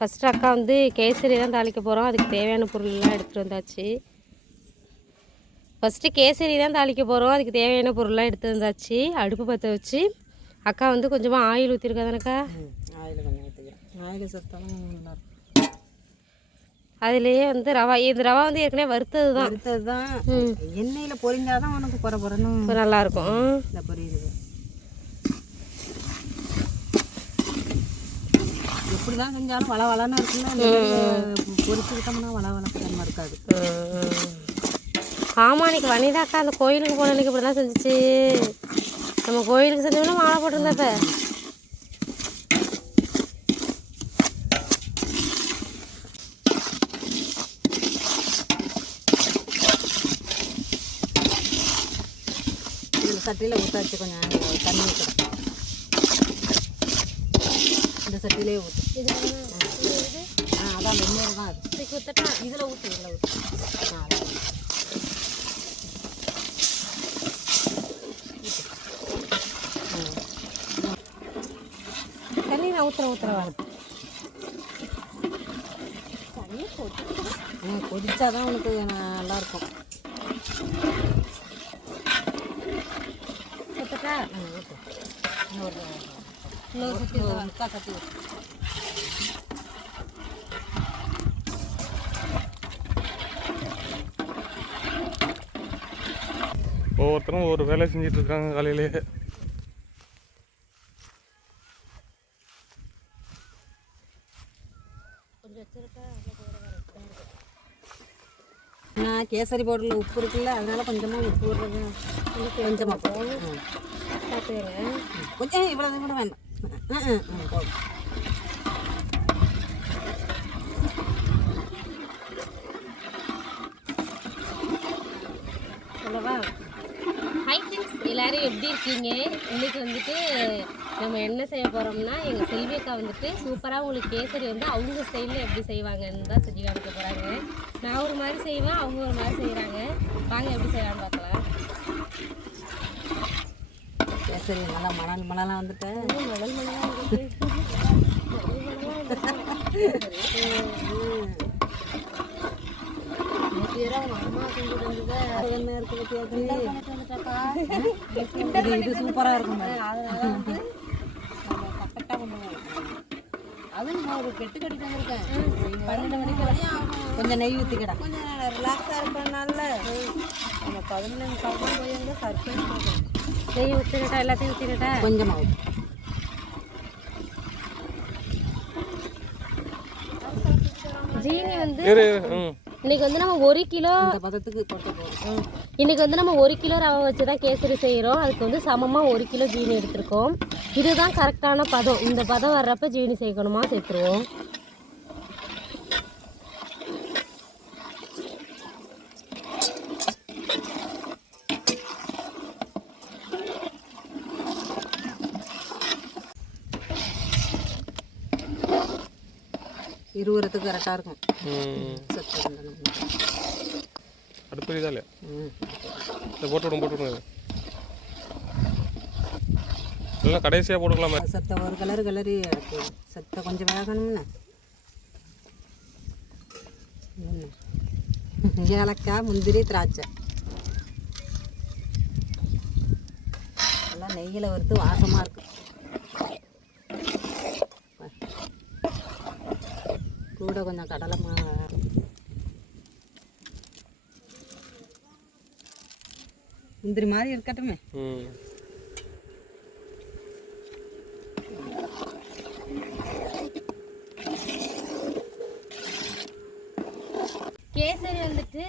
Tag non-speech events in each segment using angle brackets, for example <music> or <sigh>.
First அக்கா வந்து கேசரி தான் தாளிக்க போகிறோம் அதுக்கு தேவையான பொருள்லாம் எடுத்துகிட்டு வந்தாச்சு. ஃபஸ்ட்டு கேசரி தான் தாளிக்க போகிறோம் அதுக்கு தேவையான பொருள்லாம் எடுத்து வந்தாச்சு. அடுப்பு பற்ற வச்சு அக்கா வந்து கொஞ்சமாக ஆயில் ஊற்றிருக்கா தானக்கா? ஆயில் கொஞ்சம் ஊற்றிக்கிறேன் ஆயில் சத்தாலும் அதுலேயே வந்து ரவா இந்த ரவா வந்து ஏற்கனவே வறுத்தது தான். அடுத்தது தான். எண்ணெயில் பொரிஞ்சாதான் உனக்கு குறை இப்போ நல்லாயிருக்கும் இந்த பொரியுது. எப்படி தான் செஞ்சாலும் வள வளன்னு இருக்குன்னா பொரிச்சுக்கிட்டோம்னா வள வளப்பதமாக இருக்காது ஆமாம் இன்னைக்கு வனிதாக்கா அந்த கோயிலுக்கு போன அன்னைக்கு இப்படி தான் செஞ்சுச்சு. நம்ம கோயிலுக்கு செஞ்சோம்னா மாலை போட்டிருந்தப்ப சட்டியில் ஊற்றாச்சு கொஞ்சம் தண்ணி ஊற்றணும் சட்டிலே ஊற்று ஆ அதான் வெந்நீர் தான் அது. இதில் ஊற்று இதில் ஊற்று ஆ. தண்ணி நான் ஊற்றுறேன் ஊற்றுறேன் ம் கொதிச்சா தான் உனக்கு நல்லா இருக்கும் ஊற்றட்டா ம் ஊற்று இன்னொரு ஒவ்வொருத்தரும் ஒரு வேலை செஞ்சுட்டு இருக்காங்க காலையிலேயே நான் கேசரி பவுடரில் உப்பு இருக்குல்ல அதனால கொஞ்சமாக உப்பு விடுறது கொஞ்சமாக போதும் பார்த்துக்கங்க கொஞ்சம் இவ்வளோ கூட வேண்டாம் ம், ம், ம், போதும் சொல்லவா ஹை ஃப்ரெண்ட்ஸ் எல்லாரும் எப்படி இருக்கீங்க? இன்னைக்கு வந்துட்டு நம்ம என்ன செய்ய போகிறோம்னா எங்கள் செல்வி அக்கா வந்துட்டு சூப்பராக உங்களுக்கு கேசரி வந்து அவங்க ஸ்டைலில் எப்படி செய்வாங்கன்னு தான் செஞ்சு காமிக்க போகிறாங்க நான் ஒரு மாதிரி செய்வேன் அவங்க ஒரு மாதிரி செய்கிறாங்க வாங்க எப்படி செய்யலான்னு பார்க்கலாம். சரி நல்லா மணல் மணலாக வந்துட்டேன் முதல் மணலாம் இருக்கு என்ன இருக்கு பத்தியா இது சூப்பராக இருக்கும் அதுவும் நான் ஒரு கெட்டு கட்டிட்டு வந்திருக்கேன் பன்னெண்டு மணிக்கு வரையும் ஆகும் கொஞ்சம் நெய் ஊற்றிக்கடா கொஞ்சம் ரிலாக்ஸாக இருப்பதுனால நம்ம பதினொன்று பக்கம் போய் வந்து சர்ப்ரைஸ் கொடுக்கணும் நெய் ஊற்றிட்டா எல்லாத்தையும் ஊற்றிட்டா கொஞ்சமாக ஜீனி வந்து இன்னைக்கு வந்து நம்ம ஒரு கிலோ இந்த பதத்துக்கு இன்னைக்கு வந்து நம்ம ஒரு கிலோ ரவை வச்சு தான் கேசரி செய்கிறோம் அதுக்கு வந்து சமமாக ஒரு கிலோ ஜீனி எடுத்திருக்கோம். இதுதான் கரெக்டான பதம். இந்த பதம் வர்றப்ப ஜீனி சேர்க்கணுமா சேர்த்துருவோம். இருவுறதுக்கு கரெக்டாக இருக்கும். அடுப்பு இதா இல்லையா ம். இதை போட்டு விடுங்க போட்டு விடுங்க. இல்லைன்னா கடைசியாக போட்டுக்கலாமே. சத்தை ஒரு கலர் கலரி சத்தை கொஞ்சம் வேகணும்னு. ஏலக்காய் முந்திரி திராட்சை. எல்லாம் நெய்யில் வறுத்து வாசமாக இருக்கும் கூட கொஞ்சம் கடலை மாவு முந்திரி மாதிரி இருக்கட்டுமே. கேசரி வந்துட்டு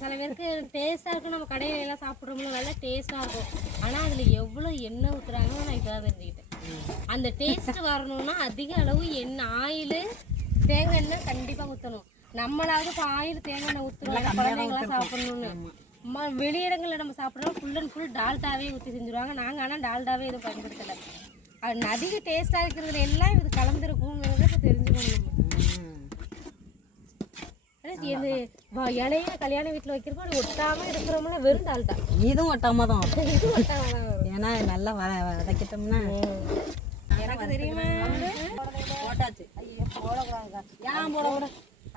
சில பேருக்கு டேஸ்ட்டாக இருக்கும். நம்ம கடையில எல்லாம் சாப்பிட்றோம்ல நல்லா டேஸ்ட்டாக இருக்கும். ஆனால் அதில் எவ்வளோ எண்ணெய் ஊற்றுறாங்கன்னு நான் இப்போ தான் தெரிஞ்சுக்கிட்டேன். அந்த டேஸ்ட் வரணும்னா அதிக அளவு எண்ணெய் ஆயில் தேங்காய் எண்ணெய் கண்டிப்பாக ஊற்றணும் நம்மளாவது இப்போ ஆயில் தேங்காய் எண்ணெய் ஊற்றுறோம் குழந்தைங்களாம் சாப்பிடணும்னு. அம்மா வெளியிடங்களில் நம்ம சாப்பிட்றோம். ஃபுல் அண்ட் ஃபுல் டால்டாவே ஊற்றி செஞ்சுருவாங்க. நாங்கள் ஆனால் டால்டாவே எதுவும் பயன்படுத்தலை. அது அதிக டேஸ்ட்டாக இருக்கிறதுல எல்லாம் இது கலந்துருக்குங்கிறத இப்போ தெரிஞ்சுக்கணும் இது வ- இலைய கல்யாண வீட்டில் வைக்கிறப்போ அது ஒட்டாம இருக்கிறோம்ல வெறும் டால்டா. இதுவும் ஒட்டாம தான். <laughs> வரும் இது ஒட்டாம தான் ஏன்னா நல்லா வதக்கிட்டோம்னா. எனக்கு தெரியுமா? போட்டாச்சு. ஐயோ போடக்கூடாதுக்கா ஏன் போடக்கூடாது?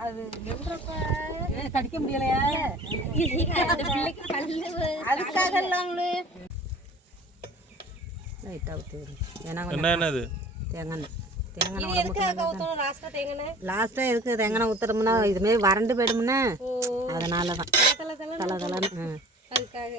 அது நின்றப்ப கடிக்க முடியலையா? அதுக்காக இல்லாங்களே லைட்டாக ஊற்றி ஏன்னா என்னது? தேங்காய் எண்ணெய். தேங்காய் இது எண்ணெய் எதுக்காக ஊற்றணும் லாஸ்ட்டாக எதுக்கு தேங்காய் ஊற்றுறோம்னா இதுமாரி வறண்டு போயிடுமுன்னா ஓ. அதனால தான் தலை தலை தலை தலைன்னு அதுக்காக.